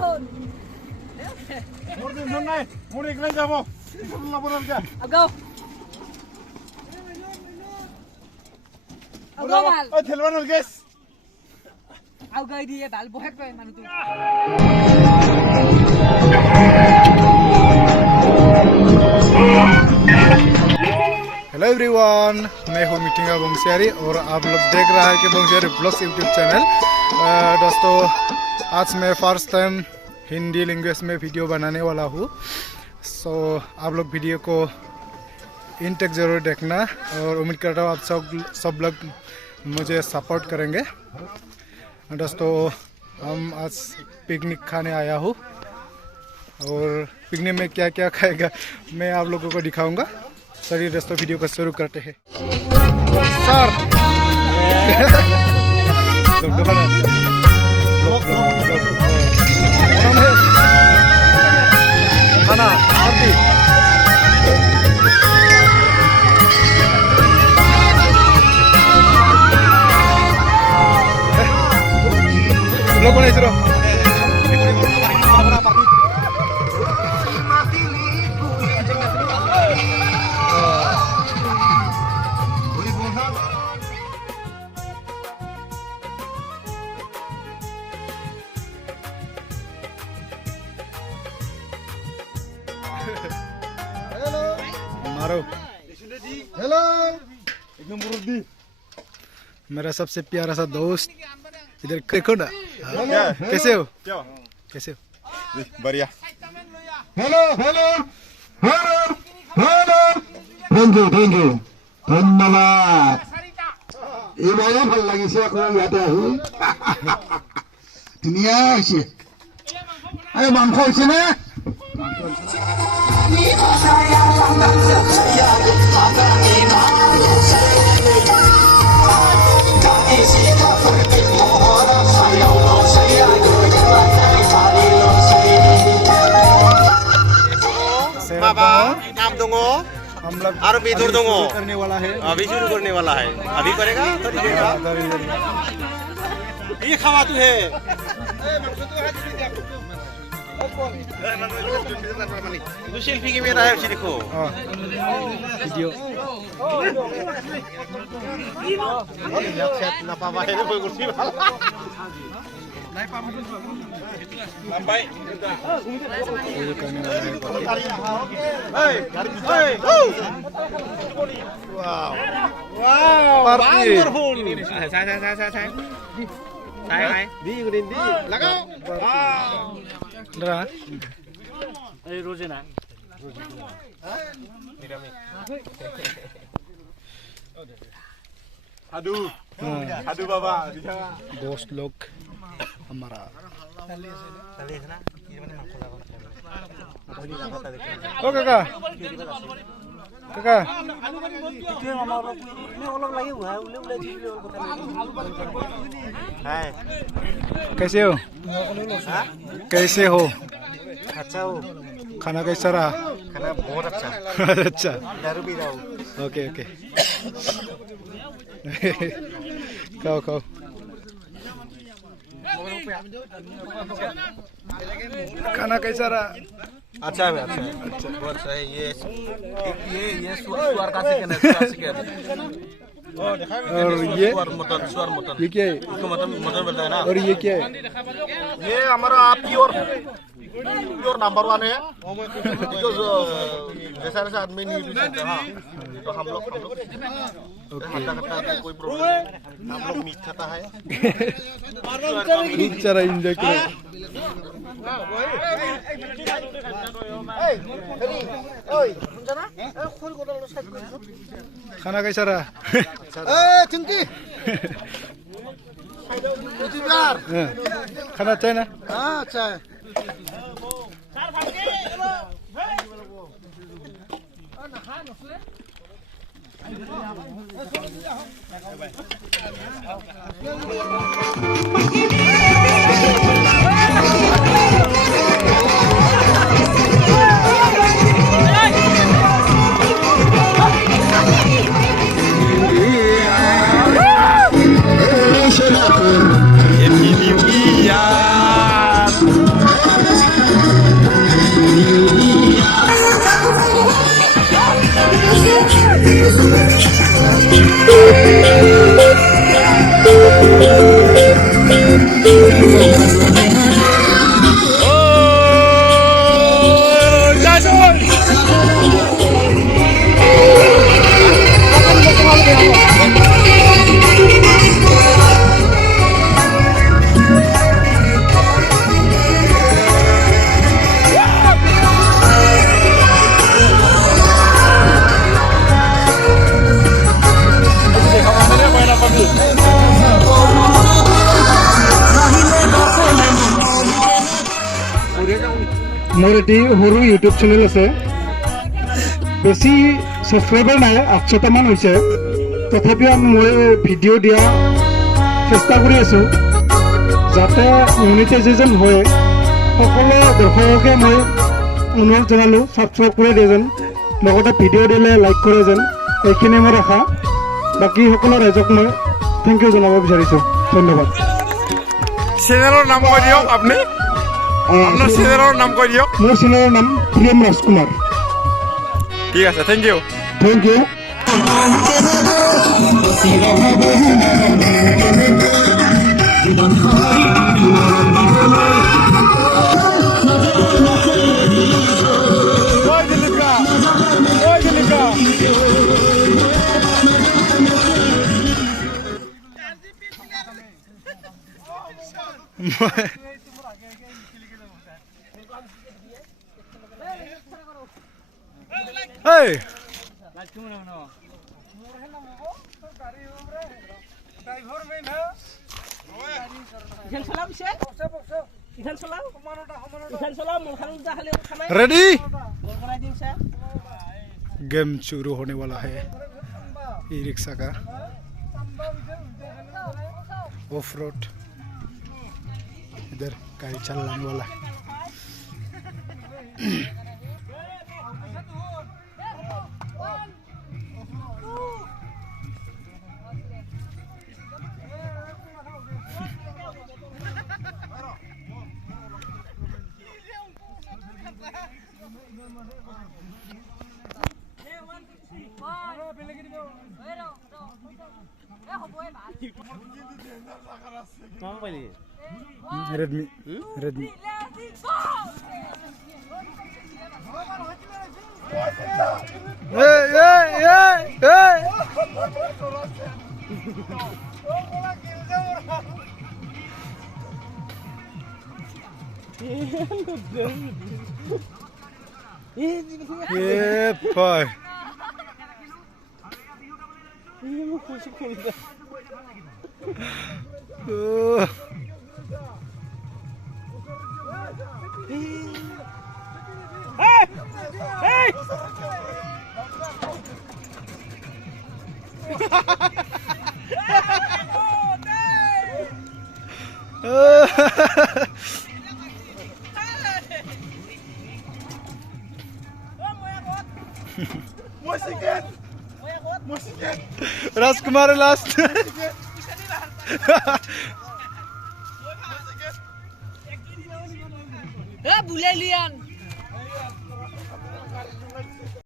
Hello everyone, मैं हूँ मीटिंगा बंसियारी और आप लोग देख रहा है कि बंसियारी ब्लॉग्स यूट्यूब चैनल। दोस्तों, आज मैं फर्स्ट टाइम हिंदी लैंग्वेज में वीडियो बनाने वाला हूँ। सो आप लोग वीडियो को इन तक ज़रूर देखना और उम्मीद करता हूँ आप सब लोग मुझे सपोर्ट करेंगे। दोस्तों, हम आज पिकनिक खाने आया हूँ और पिकनिक में क्या क्या खाएगा मैं आप लोगों को दिखाऊंगा। चलिए दोस्तों, वीडियो को शुरू करते हैं। सर खाना लोग बनाई सर मारो। हेलो, एकदम बुरुदी मेरा सबसे प्यारा सा दोस्त इधर देखो ना। कैसे हो? कैसे हो? बढ़िया। Hello hello hello hello, thank you धन्यवाद। ইমানেই ভাল লাগিছে আকৌ ইয়াতে আহি। ধুনীয়া হৈছে। এই মাংস হৈছে নে? काम दो और बेदर दो करने वाला है। अभी शुरू करने वाला है। अभी करेगा थोड़ी देर बाद। ये खावा तू है तू सेल्फी के मेरा है उसे देखो वीडियो ना पापा है कोई कुर्सी Aduh, aduh बाबा दोस्त लोग हमारा। ओ काका काका कैसे हो? कैसे हो? अच्छा हो। खाना कैसा रहा? खाना बहुत अच्छा। अच्छा, दारू पी रहा हूँ। ओके ओके खाओ खाओ। खाना कैसा रहा? अच्छा है, अच्छा है, अच्छा बहुत अच्छा है। ये सुअर का चिकन है, चिकन। और ये मटन ये क्या है? इसको मटन बोलता है ना। और ये क्या है? ये हमारा प्योर नंबर 1 है। जैसा जैसा आदमी नहीं यूज करता हाँ, तो हम लोग खाता है, कोई प्रॉब्लम नहीं। हम लोग मीट खाता है। खूब सारा एंजॉय करो। खाना कैसा रहा? चिंकी खाना अच्छा है ना? हाँ अच्छा है। মোৰ এটি সৰু ইউটিউব চেনেল আছে বেছি ছাবস্ক্ৰাইবাৰ নাই 800টা মান হৈছে তথাপিও মই ভিডিঅ' দিয়া চেষ্টা কৰি আছোঁ যাতে মনিটাইজেশ্যন হয় সকলো দৰ্শককে মই অনুৰোধ জনালোঁ ছাবস্ক্ৰাইব কৰি দিয়ে যেন লগতে ভিডিঅ' দিলে লাইক কৰে যেন এইখিনি মোৰ আশা বাকী সকলো ৰাইজক মই থেংক ইউ জনাব বিচাৰিছোঁ ধন্যবাদ চেনেলৰ নাম কৈ দিয়ক আপুনি আপোনাৰ চেনেলৰ নাম কৈ দিয়ক মোৰ চেনেলৰ নাম প্ৰিয়ম ৰাজকুমাৰ ঠিক আছে thank you thank you Hey! Ready game शुरू होने वाला है ई रिक्शा का ऑफ रोड इधर गाड़ी चलाने वाला Redmi Redmi Yeah, boy. Rajkumar last. Bulelian.